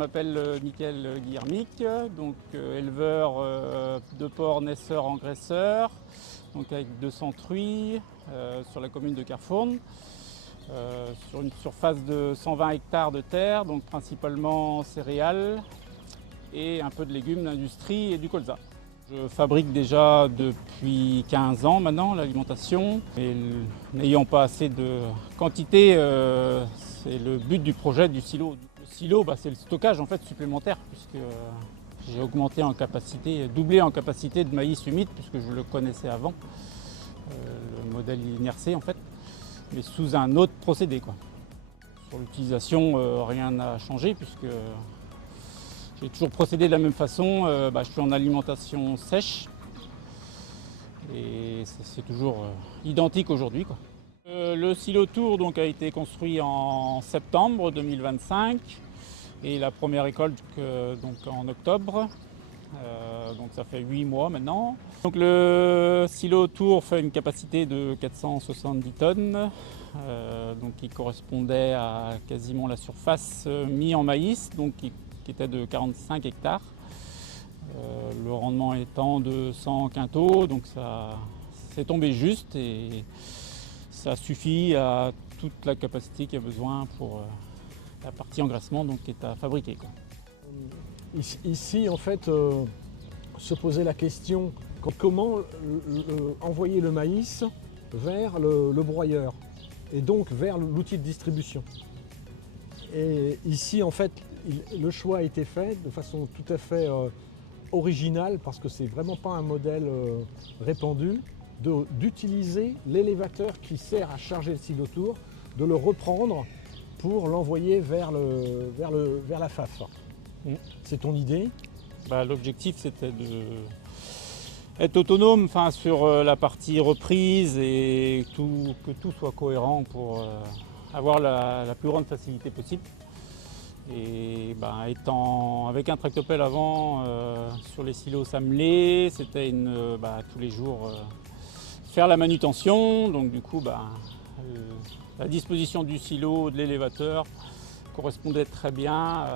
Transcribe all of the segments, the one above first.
m'appelle Mickaël Guillermic, donc éleveur de porcs naisseurs engraisseurs, donc avec 200 truies sur la commune de Carfourne, sur une surface de 120 hectares de terre, donc principalement céréales et un peu de légumes d'industrie et du colza. Je fabrique déjà depuis 15 ans maintenant l'alimentation, et n'ayant pas assez de quantité, c'est le but du projet du silo. Le silo, c'est le stockage en fait supplémentaire, puisque j'ai augmenté en capacité, doublé en capacité de maïs humide, puisque je le connaissais avant, le modèle INRC en fait, mais sous un autre procédé, quoi. Sur l'utilisation, rien n'a changé, puisque j'ai toujours procédé de la même façon. Je suis en alimentation sèche et c'est toujours identique aujourd'hui, quoi. Le silo tour donc, a été construit en septembre 2025 et la première récolte donc, en octobre. Donc ça fait 8 mois maintenant. Donc le silo tour fait une capacité de 470 tonnes, donc qui correspondait à quasiment la surface mise en maïs, donc qui était de 45 hectares. Le rendement étant de 100 quintaux, donc ça c'est tombé juste et ça suffit à toute la capacité qu'il y a besoin pour la partie engraissement, donc, qui est à fabriquer, quoi. Ici, en fait, se posait la question comment envoyer le maïs vers le broyeur et donc vers l'outil de distribution. Et ici, en fait, le choix a été fait de façon tout à fait originale, parce que c'est vraiment pas un modèle répandu, d'utiliser l'élévateur qui sert à charger le silo tour, de le reprendre pour l'envoyer vers la FAF. C'est ton idée? L'objectif, c'était d'être autonome sur la partie reprise et que tout soit cohérent pour avoir la plus grande facilité possible. Et étant avec un tractopelle avant sur les silos samelés, c'était tous les jours faire la manutention. Donc du coup, la disposition du silo, de l'élévateur correspondait très bien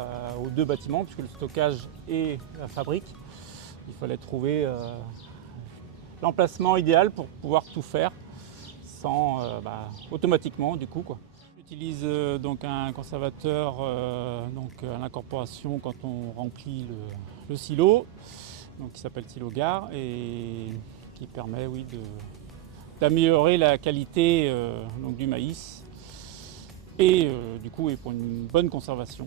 aux deux bâtiments, puisque le stockage et la fabrique. Il fallait trouver l'emplacement idéal pour pouvoir tout faire sans automatiquement du coup, quoi. J'utilise donc un conservateur à l'incorporation quand on remplit le silo, donc qui s'appelle SiloGar, et qui permet d'améliorer la qualité du maïs et du coup et pour une bonne conservation.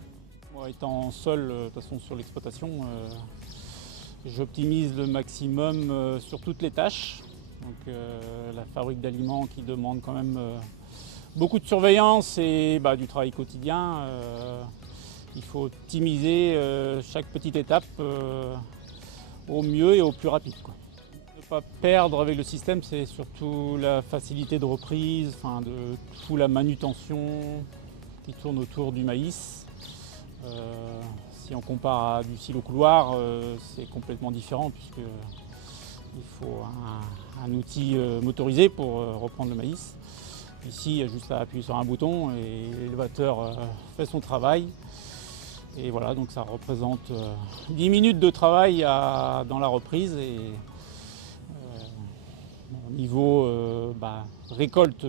Moi, étant seul de toute façon sur l'exploitation, j'optimise le maximum sur toutes les tâches. Donc la fabrique d'aliments qui demande quand même beaucoup de surveillance et du travail quotidien. Il faut optimiser chaque petite étape au mieux et au plus rapide, quoi. Ne pas perdre avec le système, c'est surtout la facilité de reprise, de toute la manutention qui tourne autour du maïs. Si on compare à du silo couloir, c'est complètement différent, puisqu'il faut un outil motorisé pour reprendre le maïs. Ici, il y a juste à appuyer sur un bouton et l'élévateur fait son travail. Et voilà, donc ça représente 10 minutes de travail dans la reprise. Et au niveau récolte,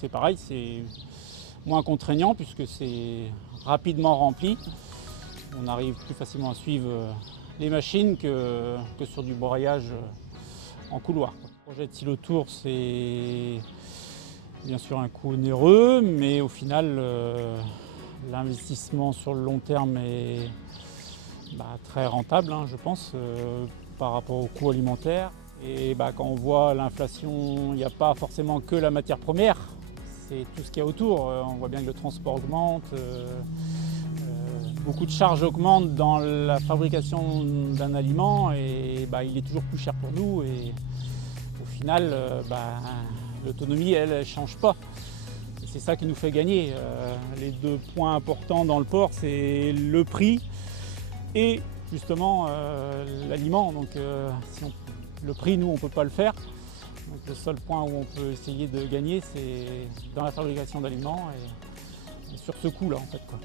c'est pareil, c'est moins contraignant puisque c'est rapidement rempli. On arrive plus facilement à suivre les machines que sur du broyage en couloir. Le projet de silo tour, c'est bien sûr un coût onéreux, mais au final, l'investissement sur le long terme est très rentable, je pense, par rapport au coût alimentaire. Et quand on voit l'inflation, il n'y a pas forcément que la matière première, c'est tout ce qu'il y a autour. On voit bien que le transport augmente, beaucoup de charges augmentent dans la fabrication d'un aliment, et il est toujours plus cher pour nous. Et au final, l'autonomie, elle ne change pas. Et c'est ça qui nous fait gagner. Les deux points importants dans le porc, c'est le prix et justement l'aliment. Donc le prix, nous, on ne peut pas le faire. Donc le seul point où on peut essayer de gagner, c'est dans la fabrication d'aliments et sur ce coût-là, en fait, quoi.